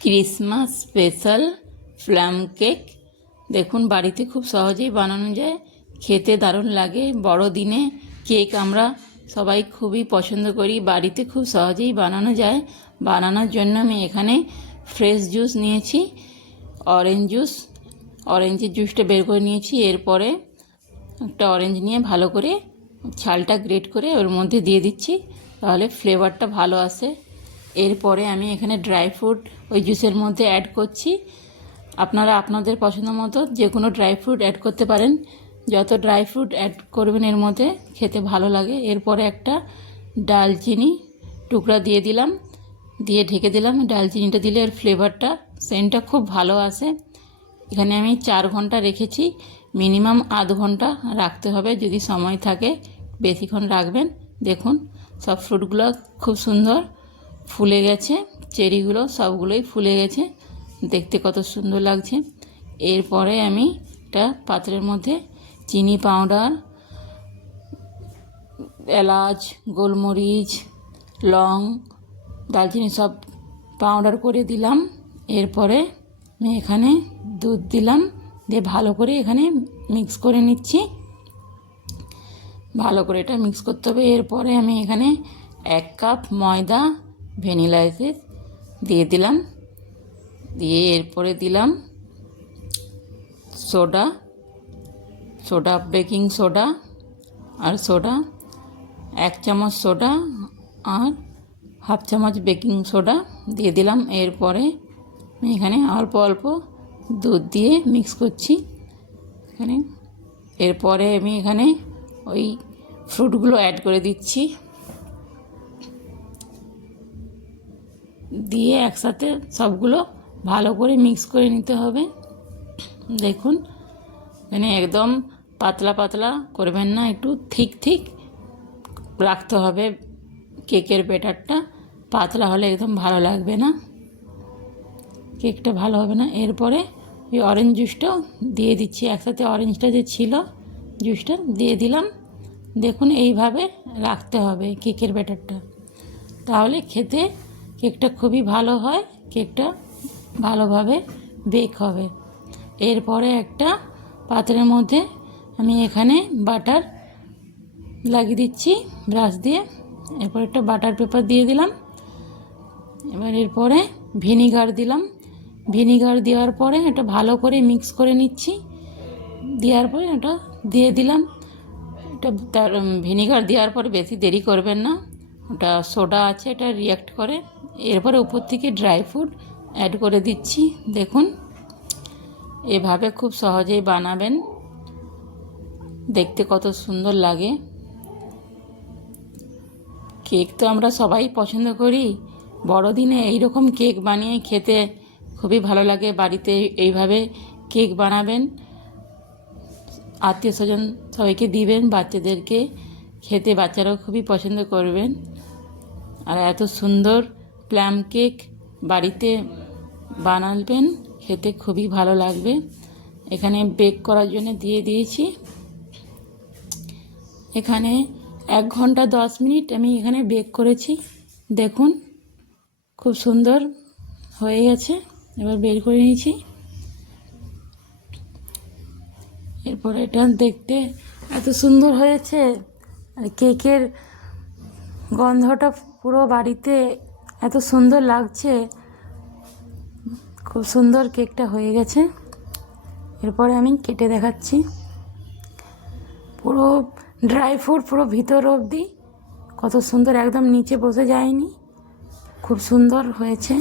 Christmas special plum cake. দেখুন, বাড়িতে খুব সহজেই বানানো যায়, খেতে দারুণ লাগে। বড়দিনে কেক আমরা সবাই খুবই পছন্দ করি, বাড়িতে খুব সহজেই বানানো যায়। বানানোর জন্য আমি এখানে ফ্রেশ জুস নিয়েছি, অরেঞ্জের জুসটা বের করে নিয়েছি। এরপরে একটা অরেঞ্জ নিয়ে ভালো করে ছালটা গ্রেট করে ওর মধ্যে দিয়ে দিচ্ছি, তাহলে ফ্লেভারটা ভালো আসে। এরপরে আমি এখানে ড্রাই ফ্রুট ওই জুসের মধ্যে অ্যাড করছি। আপনারা আপনাদের পছন্দ মতো যে কোনো ড্রাই ফ্রুট অ্যাড করতে পারেন। যত ড্রাই ফ্রুট অ্যাড করবেন এর মধ্যে খেতে ভালো লাগে। এরপরে একটা ডালচিনি টুকরা দিয়ে দিলাম, দিয়ে ঢেকে দিলাম। ডালচিনিটা দিলে এর ফ্লেভারটা, সেন্টটা খুব ভালো আসে। এখানে আমি 4 ঘন্টা রেখেছি, মিনিমাম আধ ঘন্টা রাখতে হবে যদি সময় থাকে, বেশিক্ষণ রাখবেন। দেখুন, সব ফ্রুটগুলো খুব সুন্দর ফুলে গেছে, চেরিগুলো সবগুলোই ফুলে গেছে, দেখতে কত সুন্দর লাগছে। এরপরে আমি একটা পাত্রের মধ্যে চিনি পাউডার, এলাচ, গোলমরিচ, লং, দারচিনি সব পাউডার করে দিলাম। এরপরে আমি এখানে দুধ দিলাম, দিয়ে ভালো করে এখানে মিক্স করে নিচ্ছি। ভালো করে এটা মিক্স করতে হবে। এরপরে আমি এখানে 1 কাপ ময়দা ভ্যানিলা এসেন্স দিয়ে দিলাম, দিয়ে এরপরে দিলাম সোডা, বেকিং সোডা আর সোডা, 1 চামচ সোডা আর হাফ চামচ বেকিং সোডা দিয়ে দিলাম। এরপরে আমি এখানে অল্প অল্প দুধ দিয়ে মিক্স করছি এখানে। এরপরে আমি এখানে ওই ফ্রুটগুলো অ্যাড করে দিচ্ছি, দিয়ে একসাথে সবগুলো ভালো করে মিক্স করে নিতে হবে। দেখুন, এখানে একদম পাতলা পাতলা করবেন না, একটু ঠিক রাখতে হবে কেকের ব্যাটারটা। পাতলা হলে একদম ভালো লাগবে না, কেকটা ভালো হবে না। এরপরে ওই অরেঞ্জ জুসটাও দিয়ে দিচ্ছি একসাথে, অরেঞ্জটা যে ছিল জুসটা দিয়ে দিলাম। দেখুন, এইভাবে রাখতে হবে কেকের ব্যাটারটা, তাহলে খেতে কেকটা খুবই ভালো হয়, কেকটা ভালোভাবে বেক হবে। এরপরে একটা পাত্রের মধ্যে আমি এখানে বাটার লাগিয়ে দিচ্ছি ব্রাশ দিয়ে। এরপর একটা বাটার পেপার দিয়ে দিলাম। এরপরে ভিনিগার দিলাম। ভিনিগার দেওয়ার পরে এটা ভালো করে মিক্স করে নিচ্ছি। দেওয়ার পরে এটা দিয়ে দিলাম। এটা তার ভিনিগার দেওয়ার পরে বেশি দেরি করবেন না, ওটা সোডা আছে, এটা রিঅ্যাক্ট করে। এরপরে উপর থেকে ড্রাই ফ্রুট অ্যাড করে দিচ্ছি। দেখুন, এভাবে খুব সহজেই বানাবেন, দেখতে কত সুন্দর লাগে। কেক তো আমরা সবাই পছন্দ করি, বড়দিনে এইরকম কেক বানিয়ে খেতে খুবই ভালো লাগে। বাড়িতে এইভাবে কেক বানাবেন, আত্মীয় স্বজন সবাইকে দিবেন, বাচ্চাদেরকে খেতে বাচ্চারাও খুবই পছন্দ করবেন। আর এত সুন্দর প্লাম কেক বাড়িতে বানাবেন, খেতে খুবই ভালো লাগবে। এখানে বেক করার জন্য দিয়ে দিয়েছি, এখানে 1 ঘন্টা 10 মিনিট আমি এখানে বেক করেছি। দেখুন, খুব সুন্দর হয়ে গেছে। এবার বের করে নিয়েছি। এরপর এটা দেখতে এত সুন্দর হয়েছে, আর কেকের গন্ধটা পুরো বাড়িতে এত সুন্দর লাগছে, খুব সুন্দর কেকটা হয়ে গেছে। এরপরে আমি কেটে দেখাচ্ছি। পুরো ড্রাই ফ্রুট পুরো ভিতর অবধি কত সুন্দর, একদম নিচে বসে যায়নি, খুব সুন্দর হয়েছে।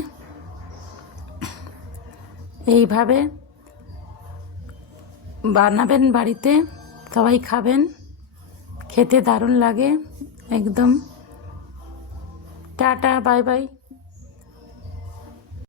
এইভাবে বানাবেন বাড়িতে, সবাই খাবেন, খেতে দারুণ লাগে একদম। Tata, bye bye.